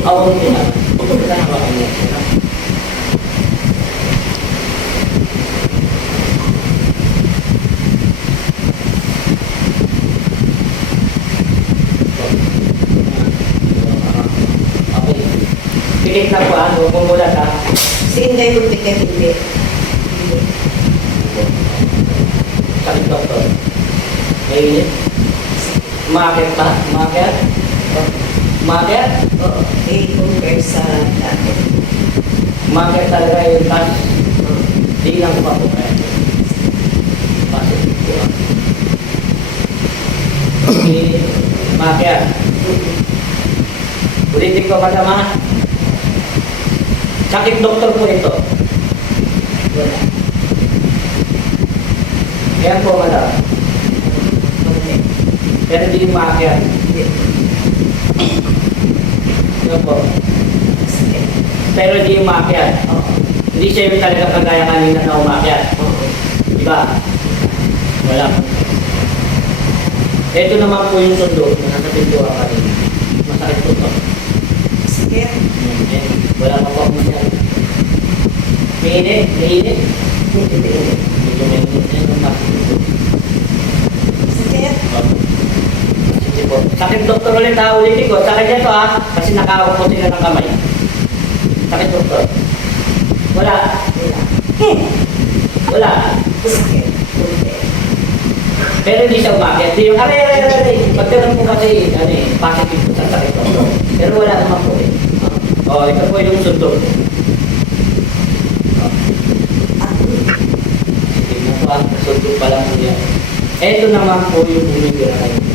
Oo, hindi na. Pupunta na ako. Okay. Pikit na po ah, huwag mumulat ah. Sige, hindi mo bigat hindi. Sakit doktor. May Umakit pa? Umakit? Umakit? Oo, i-compare sa dati. Umakit talaga yung tas. Di lang pa po. Okay. Umakit. Ulitin ko masama. Sakit doktor po ito. Wala. Yan po madam. Pero hindi umakit. Hindi. Po. Sige. Pero hindi umakit. Oo. Hindi siya yung talaga kagaya kanina na umakyat. Oo. Diba? Wala. Ito naman po yung sundo na nasa pintuan kanina. Masakit po ito. Sige. Eh, Wala pa po akong masyado. Mainit, mainit. Hindi, hindi. Medyo mainit na yung masakit po. Sige. Po. Sakit doktor ulit ha, ulitin ko. Sakit niya to ha, kasi nakawag po sila ng kamay. Sakit doktor. Wala. Wala. Wala. Sige. Okay. Pero hindi siya umakit. Hindi yung, aray, aray, aray, aray. Pagkaroon po kasi, ano eh, positive po sa sakit ko. Pero wala naman po eh. Oh, ito po yung sundo. Tingnan po ang sundo pa lang po yan. Ito naman po yung bumibira kayo.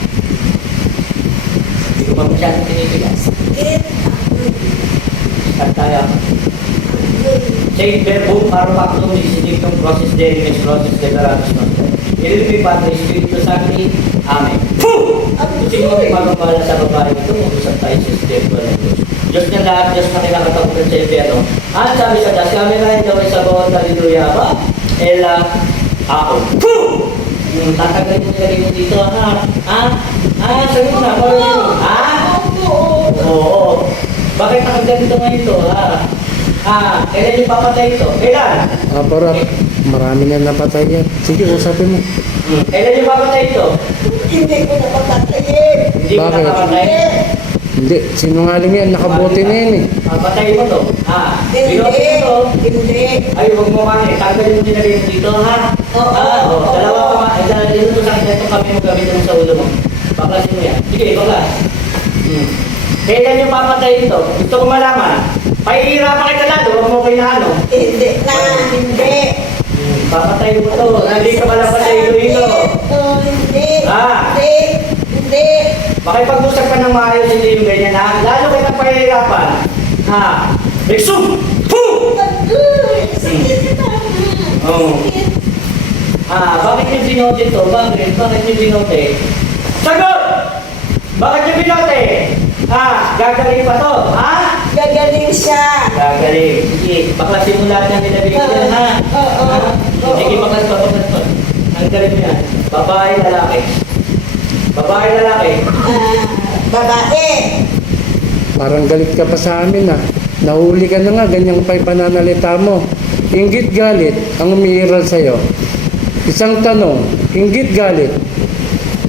Masyadong tinigilas. Sakit. Start tayo. Saint verbum parvactum dictum process derimis process declaratus noster. Ilimi Padre Espiritu Sancti. Amen. Kasi mo may magpapala sa babae ito, mag-usap tayo sa Espiritu ng Diyos. Diyos na lahat, Diyos na kinakatakutan sa impyerno. At sabi sa Das, kami na rin daw sa bawat haleluya ba? Ela, ako. Hmm, tatanggalin mo nila rin dito, ha? Ha? Ha? Sabi mo na, parang yun. Ha? Oo. Bakit nakaganda ngayon ito, ha? Ah, kailan yung papatay ito? Kailan? Ah, para marami na napatay yan. Sige, usapin mo. Hmm. Kailan yung papatay ito? Hindi ko napapatayin. Hindi ko Bakit? Hindi, sinungaling yan. Nakabote na yan eh. Ah, patayin mo to. Ah, Hindi. to. Hindi. Ay, huwag mo kami. Tanggalin mo din na rin dito, ha? Oo, Ah, oh, oo. dalawa ka ma. Dalawa dito sa akin. Ito kami mo gamitin mo sa ulo mo. Baklasin mo yan. Sige, baklas. Hmm. Kailan yung papatay ito? Gusto ko malaman. Pahihirapan kita lalo. Huwag mo kailangan. Hindi na. Hindi. Hmm. Papatay mo to. Nandito ka pa sa ilo-ilo. Oh, hindi. Ah. Hindi. Hindi. Makipag-usap ka ng maayos, hindi yung ganyan ha. Lalo ng pahihirapan. Ha? Exum! Fu! Agoy. Sakit na. Oo. Sakit. Ah, bakit yung binote to? Bakit? Bakit yung binote? Sagot! Bakit yung binote? Ha? Gagaling pa to? Ha? Gagaling siya. Gagaling. Sige, baklasin mo lahat ng dyan, ha? Oo. Ha? Oo. Sige, baklas pa, baklas pa. Ang galing yan. Babae, lalaki. Babae, lalaki. Ah, babae. Parang galit ka pa sa amin ah. Nahuli ka na nga, ganyan pa yung pananalita mo. Inggit galit ang umiiral sa'yo. Isang tanong, inggit galit.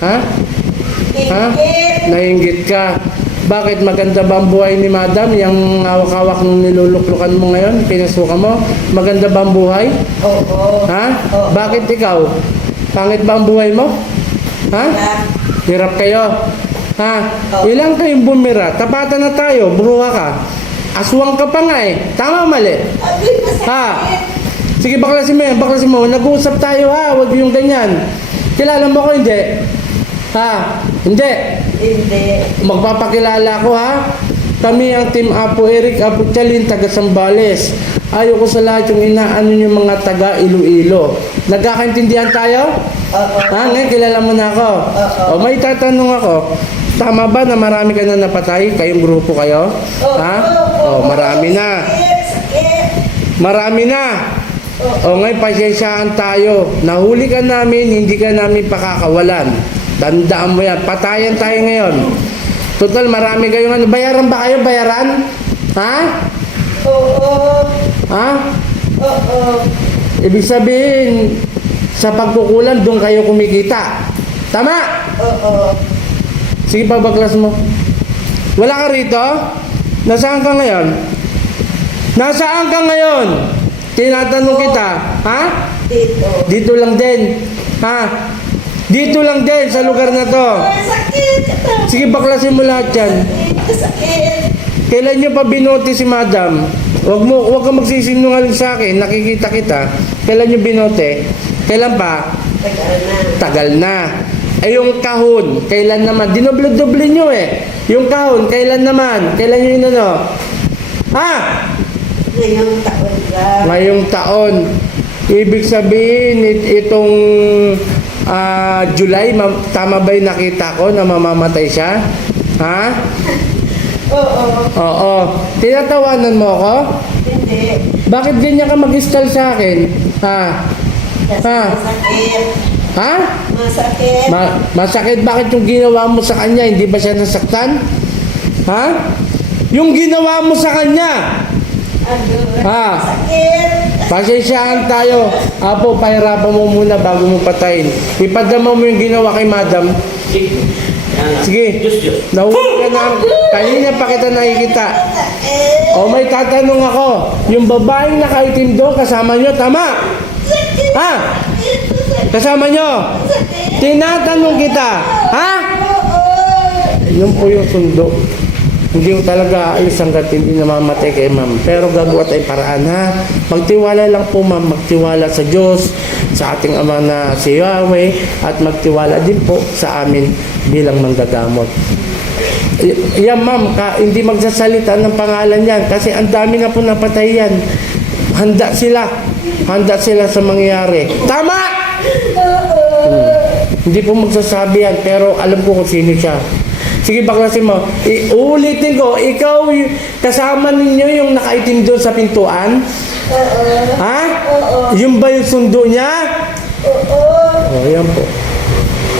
Ha? Ha? Nainggit ka. Bakit maganda ba ang buhay ni madam? Yung hawak-hawak nung niluluklukan mo ngayon, pinasukan mo? Maganda ba ang buhay? Oo. Ha? Oo. Bakit ikaw? Pangit ba ang buhay mo? Ha? Hirap kayo. Ha? Oo. Ilang kayong bumira? Tapatan na tayo. Bruha ka. Aswang ka pa nga eh. Tama mali. Ha? Sige, baklasin mo yan. Baklasin mo. Nag-uusap tayo ha. Huwag yung ganyan. Kilala mo ko hindi? Ha? Hindi. Hindi. Magpapakilala ko ha. Kami ang Team Apo Eric Apo Chalin, taga Sambales. Ayoko sa lahat yung inaano yung mga taga Iloilo. Nagkakaintindihan tayo? Oo. Ha? Ngayon, kilala mo na ako. Oo. O, may tatanong ako. Tama ba na marami ka na napatay? Kayong grupo kayo? Oo. Ha? Oo. O, marami na. Marami na. O ngayon, pasyensyahan tayo. Nahuli ka namin, hindi ka namin pakakawalan. Tandaan mo yan. Patayan tayo ngayon. Total, marami kayong ano. Bayaran ba kayo? Bayaran? Ha? Oo. Ha? Oo. Ibig sabihin, sa pagkukulan, doon kayo kumikita. Tama? Oo. Sige pa, baklas mo. Wala ka rito? Nasaan ka ngayon? Nasaan ka ngayon? Tinatanong kita. Ha? Dito. Dito lang din. Ha? Dito lang din sa lugar na to. Sakit. Sige, baklasin mo lahat yan. Sakit. Kailan nyo pa binote si madam? Huwag mo, huwag kang magsisinungaling sa akin. Nakikita kita. Kailan nyo binote? Kailan pa? Tagal na. Tagal na. Eh yung kahon, kailan naman? Dinoble-doble nyo eh. Yung kahon, kailan naman? Kailan nyo yun ano? Ha? Ngayong taon lang. Ngayong taon. Ibig sabihin, it- itong ah, July, ma- tama ba yung nakita ko na mamamatay siya? Ha? Oo. Oo. Tinatawanan mo ako? Hindi. Bakit ganyan ka mag-style sa akin? Ha? Kasi Ha? masakit. Ha? Masakit. Ma- masakit bakit yung ginawa mo sa kanya? Hindi ba siya nasaktan? Ha? Yung ginawa mo sa kanya. Ha? Pasensyaan tayo. Apo, pahirapan mo muna bago mo patayin. Ipadama mo yung ginawa kay madam. Sige. Sige. Nahuli ka na. Kanina pa kita nakikita. O may tatanong ako. Yung babaeng nakaitim doon, kasama nyo, tama? Ha? Kasama nyo? Tinatanong kita. Ha? Yun po yung sundo. Hindi ko talaga ayos hanggat hindi namamatay kay ma'am. Pero gagawa tayong paraan ha. Magtiwala lang po ma'am. Magtiwala sa Diyos, sa ating ama na si Yahweh, at magtiwala din po sa amin bilang manggagamot. Yan ma'am, ka, hindi magsasalita ng pangalan yan kasi ang dami na po napatay yan. Handa sila. Handa sila sa mangyayari. Tama! Hindi po magsasabi yan, pero alam ko kung sino siya. Sige, baklasin mo. Iulitin ko, ikaw kasama ninyo yung nakaitim doon sa pintuan? Oo. Ha? Yung ba yung sundo niya? Oo. O, oh, yan po.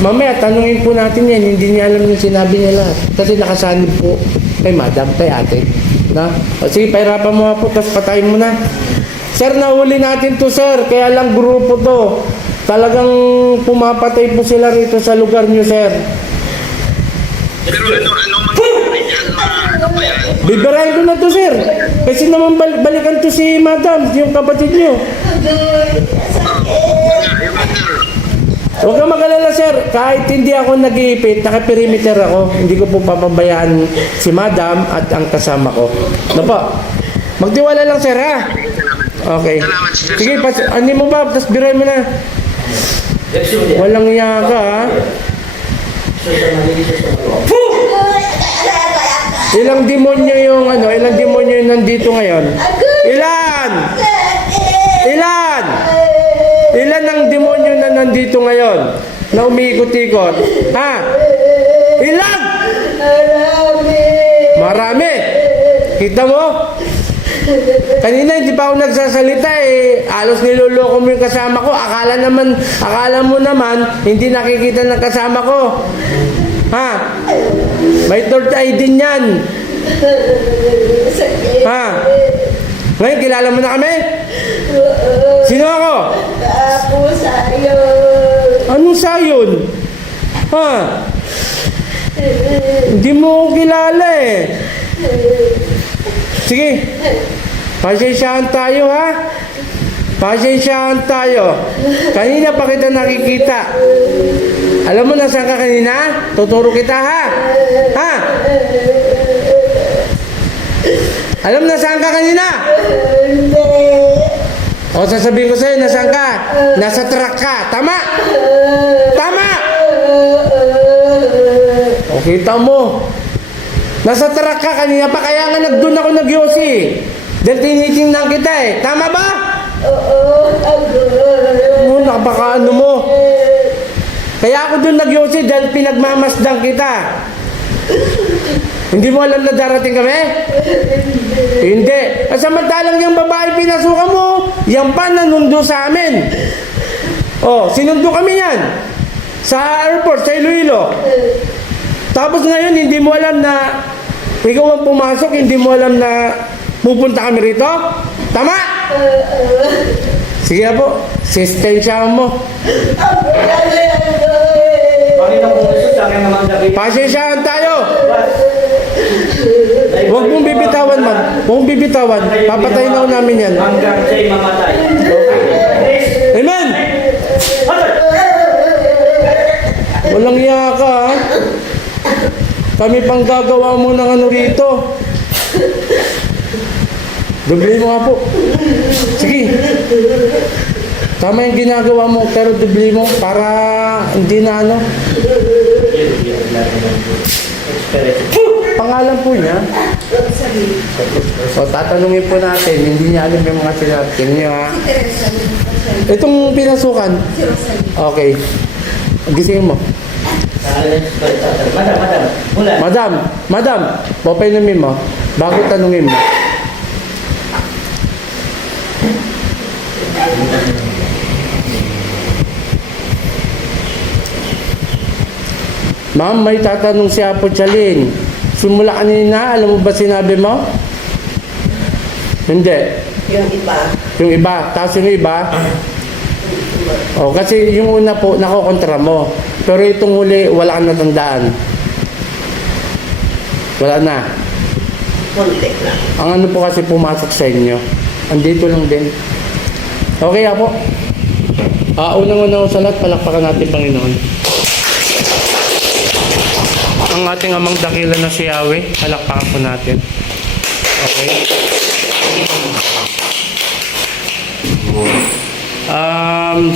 Mamaya, tanungin po natin yan. Hindi niya alam yung sinabi niya lahat. Kasi nakasanib po kay madam, kay ate. Na? O, sige, pahirapan mo nga po, tapos patayin mo na. Sir, nahuli natin to, sir. Kaya lang grupo to. Talagang pumapatay po sila rito sa lugar niyo, sir. Pero ano, ano mangyayari dyan? Ma, ano ba yan? Bibirahin ko na to, sir. Kasi naman bal- balikan to si madam, yung kapatid niyo. Yung sir. Huwag kang mag-alala, sir. Kahit hindi ako nag-iipit, naka-perimeter ako, hindi ko po papabayaan si madam at ang kasama ko. Ano po? Magtiwala lang, sir, ha? Okay. Salamat, sir. Sige, pas ano mo ba? Tapos birahin mo na. Walang iya ka, ha? Ilang demonyo yung ano, ilang demonyo yung nandito ngayon? Ilan? Ilan? Ilan ang demonyo na nandito ngayon? Na umiikot-ikot? Ha? Ilan? Marami. Marami. Kita mo? Kanina hindi pa ako nagsasalita eh. Alos niloloko mo yung kasama ko. Akala naman, akala mo naman, hindi nakikita ng kasama ko. Ha? May third eye din yan. Ha? Ngayon, kilala mo na kami? Sino ako? Ako sa'yo. Anong sayon? Ha? Hindi mo ako kilala eh. Sige. Pasensyahan tayo ha. Pasensyahan tayo. Kanina pa kita nakikita. Alam mo na saan ka kanina? Tuturo kita ha. Ha? Alam na saan ka kanina? O sasabihin ko sa'yo, nasaan ka? Nasa truck ka. Tama? Tama! O kita mo. Nasa truck ka kanina pa, kaya nga nagdun ako nag-yosi. Dahil tinitingnan kita eh. Tama ba? Oo. Adoy. O, napaka ano mo. Kaya ako dun nag-yosi dahil pinagmamasdan kita. Hindi mo alam na darating kami? Hindi. At samantalang yung babae pinasukan mo, yan pa nanundo sa amin. Oh, sinundo kami yan. Sa airport, sa Iloilo. Tapos ngayon, hindi mo alam na ikaw ang pumasok, hindi mo alam na pupunta kami rito? Tama? Sige po, sistensya mo. Pasensyahan tayo. Huwag mong bibitawan, ma'am. Huwag mong bibitawan. Papatayin na namin yan. Hanggang siya'y mamatay. Amen! Walang iya ka, ha? Kami pang gagawa mo ng ano rito. Dubli mo nga po. Sige. Tama yung ginagawa mo, pero dubli mo para hindi na ano. Pangalan po niya. O tatanungin po natin, hindi niya alam yung mga sinabi niya. ha? Itong pinasukan. Okay. Gising mo. Madam, madam. Madam, madam, papainumin mo. Bago tanungin mo. Ma'am, may tatanong si Apo Chalin. Sumula kanina, alam mo ba sinabi mo? Hindi. Yung iba. Yung iba. Tapos yung iba, oh, kasi yung una po, nakokontra mo. Pero itong huli, wala kang natandaan. Wala na. Konti lang. Ang ano po kasi pumasok sa inyo. Andito lang din. Okay po. Ah, unang-una sa lahat, palakpakan natin Panginoon. Ang ating amang dakila na si Yahweh, palakpakan po natin. Okay. Um,